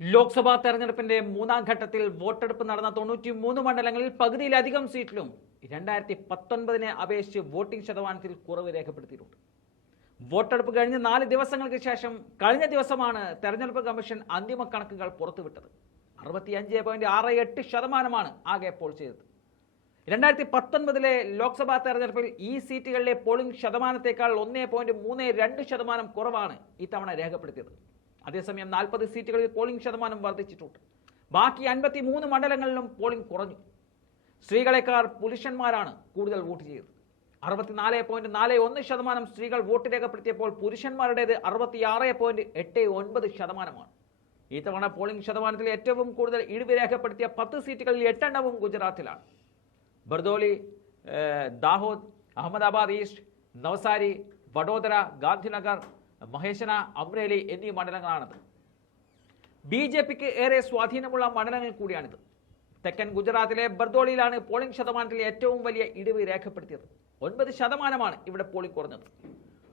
ലോക്സഭാ തെരഞ്ഞെടുപ്പിന്റെ മൂന്നാം ഘട്ടത്തിൽ വോട്ടെടുപ്പ് നടന്ന തൊണ്ണൂറ്റി മൂന്ന് മണ്ഡലങ്ങളിൽ പകുതിയിലധികം സീറ്റിലും രണ്ടായിരത്തി പത്തൊൻപതിനെ അപേക്ഷിച്ച് വോട്ടിംഗ് ശതമാനത്തിൽ കുറവ് രേഖപ്പെടുത്തിയിട്ടുണ്ട്. വോട്ടെടുപ്പ് കഴിഞ്ഞ് നാല് ദിവസങ്ങൾക്ക് ശേഷം കഴിഞ്ഞ ദിവസമാണ് തെരഞ്ഞെടുപ്പ് കമ്മീഷൻ അന്തിമ കണക്കുകൾ പുറത്തുവിട്ടത്. അറുപത്തിയഞ്ച് പോയിന്റ് ആറ് എട്ട് ശതമാനമാണ് ആകെ പോൾ ചെയ്തത്. രണ്ടായിരത്തി പത്തൊൻപതിലെ ലോക്സഭാ തെരഞ്ഞെടുപ്പിൽ ഈ സീറ്റുകളിലെ പോളിംഗ് ശതമാനത്തേക്കാൾ ഒന്നേ പോയിന്റ് മൂന്ന് രണ്ട് ശതമാനം കുറവാണ് ഇത്തവണ രേഖപ്പെടുത്തിയത്. അതേസമയം നാൽപ്പത് സീറ്റുകളിൽ പോളിംഗ് ശതമാനം വർദ്ധിച്ചിട്ടുണ്ട്. ബാക്കി അൻപത്തി മൂന്ന് മണ്ഡലങ്ങളിലും പോളിംഗ് കുറഞ്ഞു. സ്ത്രീകളെക്കാൾ പുരുഷന്മാരാണ് കൂടുതൽ വോട്ട് ചെയ്തത്. അറുപത്തിനാല് പോയിന്റ് നാല് ഒന്ന് ശതമാനം സ്ത്രീകൾ വോട്ട് രേഖപ്പെടുത്തിയപ്പോൾ പുരുഷന്മാരുടേത് അറുപത്തിയാറ് പോയിന്റ് എട്ട് ഒൻപത് ശതമാനമാണ്. ഇത്തവണ പോളിംഗ് ശതമാനത്തിൽ ഏറ്റവും കൂടുതൽ ഇടിവ് രേഖപ്പെടുത്തിയ പത്ത് സീറ്റുകളിൽ എട്ടെണ്ണവും ഗുജറാത്തിലാണ്. ബർദോലി ദാഹോദ് അഹമ്മദാബാദ് ഈസ്റ്റ് നവസാരി വഡോദര ഗാന്ധിനഗർ മഹേശന അമ്രേലി എന്നീ മണ്ഡലങ്ങളാണത്. ബി ജെ പിക്ക് ഏറെ സ്വാധീനമുള്ള മണ്ഡലങ്ങൾ കൂടിയാണിത്. തെക്കൻ ഗുജറാത്തിലെ ബർദോളിയിലാണ് പോളിംഗ് ശതമാനത്തിൽ ഏറ്റവും വലിയ ഇടിവ് രേഖപ്പെടുത്തിയത്. ഒൻപത് ശതമാനമാണ് ഇവിടെ പോളിംഗ് കുറഞ്ഞത്.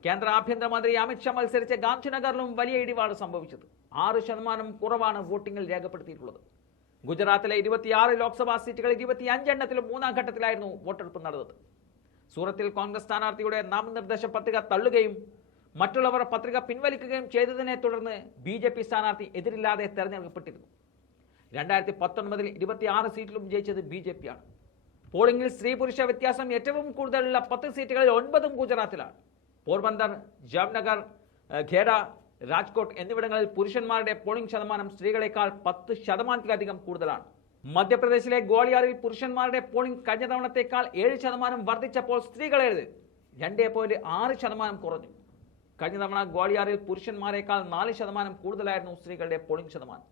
കേന്ദ്ര ആഭ്യന്തരമന്ത്രി അമിത്ഷാ മത്സരിച്ച ഗാന്ധിനഗറിലും വലിയ ഇടിവാണ് സംഭവിച്ചത്. ആറ് ശതമാനം കുറവാണ് വോട്ടിംഗിൽ രേഖപ്പെടുത്തിയിട്ടുള്ളത്. ഗുജറാത്തിലെ ഇരുപത്തിയാറ് ലോക്സഭാ സീറ്റുകൾ ഇരുപത്തിയഞ്ചെണ്ണത്തിലും മൂന്നാം ഘട്ടത്തിലായിരുന്നു വോട്ടെടുപ്പ് നടന്നത്. സൂറത്തിൽ കോൺഗ്രസ് സ്ഥാനാർത്ഥിയുടെ നാമനിർദ്ദേശ പത്രിക തള്ളുകയും മറ്റുള്ളവർ പത്രിക പിൻവലിക്കുകയും ചെയ്തതിനെ തുടർന്ന് ബി ജെ പി സ്ഥാനാർത്ഥി എതിരില്ലാതെ തെരഞ്ഞെടുക്കപ്പെട്ടിരുന്നു. രണ്ടായിരത്തി പത്തൊൻപതിൽ ഇരുപത്തിയാറ് സീറ്റിലും ജയിച്ചത് ബി ജെ പിയാണ് പോളിംഗിൽ സ്ത്രീ പുരുഷ വ്യത്യാസം ഏറ്റവും കൂടുതലുള്ള പത്ത് സീറ്റുകളിൽ ഒൻപതും ഗുജറാത്തിലാണ്. പോർബന്ദർ ജാംനഗർ ഖേഡ രാജ്കോട്ട് എന്നിവിടങ്ങളിൽ പുരുഷന്മാരുടെ പോളിംഗ് ശതമാനം സ്ത്രീകളെക്കാൾ പത്ത് ശതമാനത്തിലധികം കൂടുതലാണ്. മധ്യപ്രദേശിലെ ഗ്വാളിയാറിൽ പുരുഷന്മാരുടെ പോളിംഗ് കഴിഞ്ഞ തവണത്തേക്കാൾ ഏഴ് ശതമാനം വർദ്ധിച്ചപ്പോൾ സ്ത്രീകളേത് രണ്ടേ പോയിന്റ് ആറ് ശതമാനം കുറഞ്ഞു. കഴിഞ്ഞ തവണ ഗ്വാളിയാറിൽ പുരുഷന്മാരെക്കാൾ നാല് ശതമാനം കൂടുതലായിരുന്നു സ്ത്രീകളുടെ പോളിംഗ് ശതമാനം.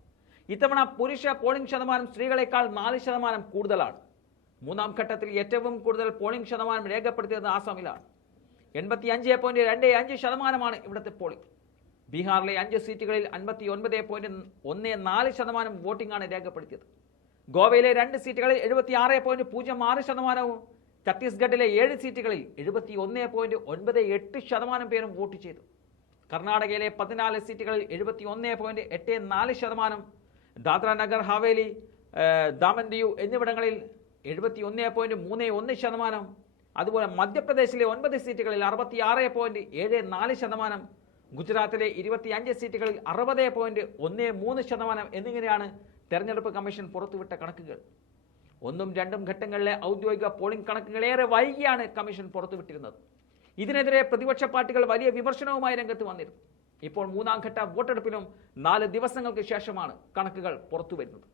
ഇത്തവണ പുരുഷ പോളിംഗ് ശതമാനം സ്ത്രീകളെക്കാൾ നാല് ശതമാനം കൂടുതലാണ്. മൂന്നാം ഘട്ടത്തിൽ ഏറ്റവും കൂടുതൽ പോളിംഗ് ശതമാനം രേഖപ്പെടുത്തിയത് ആസാമിലാണ്. എൺപത്തി അഞ്ച് പോയിന്റ് രണ്ട് അഞ്ച് ശതമാനമാണ് ഇവിടുത്തെ പോളിംഗ് ബീഹാറിലെ അഞ്ച് സീറ്റുകളിൽ അൻപത്തി ഒൻപത് പോയിന്റ് ഒന്ന് നാല് ശതമാനം വോട്ടിംഗ് ആണ് രേഖപ്പെടുത്തിയത്. ഗോവയിലെ രണ്ട് സീറ്റുകളിൽ എഴുപത്തി ആറ് പോയിന്റ് പൂജ്യം ആറ് ശതമാനവും ഛത്തീസ്ഗഡിലെ ഏഴ് സീറ്റുകളിൽ എഴുപത്തി ഒന്ന് പോയിന്റ് ഒൻപത് എട്ട് ശതമാനം പേരും വോട്ട് ചെയ്തു. കർണാടകയിലെ പതിനാല് സീറ്റുകളിൽ എഴുപത്തി ഒന്ന് പോയിന്റ് എട്ട് നാല് ശതമാനം ദാദ്ര നഗർ ഹവേലി ദാമൻ ദിയു എന്നിവിടങ്ങളിൽ എഴുപത്തി ഒന്ന് പോയിന്റ് മൂന്ന് ഒന്ന് ശതമാനം അതുപോലെ മധ്യപ്രദേശിലെ ഒൻപത് സീറ്റുകളിൽ അറുപത്തി ആറ് പോയിന്റ് ഏഴ് നാല് ശതമാനം ഗുജറാത്തിലെ ഇരുപത്തിയഞ്ച് സീറ്റുകളിൽ അറുപത് പോയിന്റ് ഒന്ന് മൂന്ന് ശതമാനം എന്നിങ്ങനെയാണ് തെരഞ്ഞെടുപ്പ് കമ്മീഷൻ പുറത്തുവിട്ട കണക്കുകൾ. ഒന്നും രണ്ടും ഘട്ടങ്ങളിലെ ഔദ്യോഗിക പോളിംഗ് കണക്കുകൾ ഏറെ വൈകിയാണ് കമ്മീഷൻ പുറത്തുവിട്ടിരുന്നത്. ഇതിനെതിരെ പ്രതിപക്ഷ പാർട്ടികൾ വലിയ വിമർശനവുമായി രംഗത്ത് വന്നിരുന്നു. ഇപ്പോൾ മൂന്നാം ഘട്ട വോട്ടെടുപ്പിനും നാല് ദിവസങ്ങൾക്ക് ശേഷമാണ് കണക്കുകൾ പുറത്തുവരുന്നത്.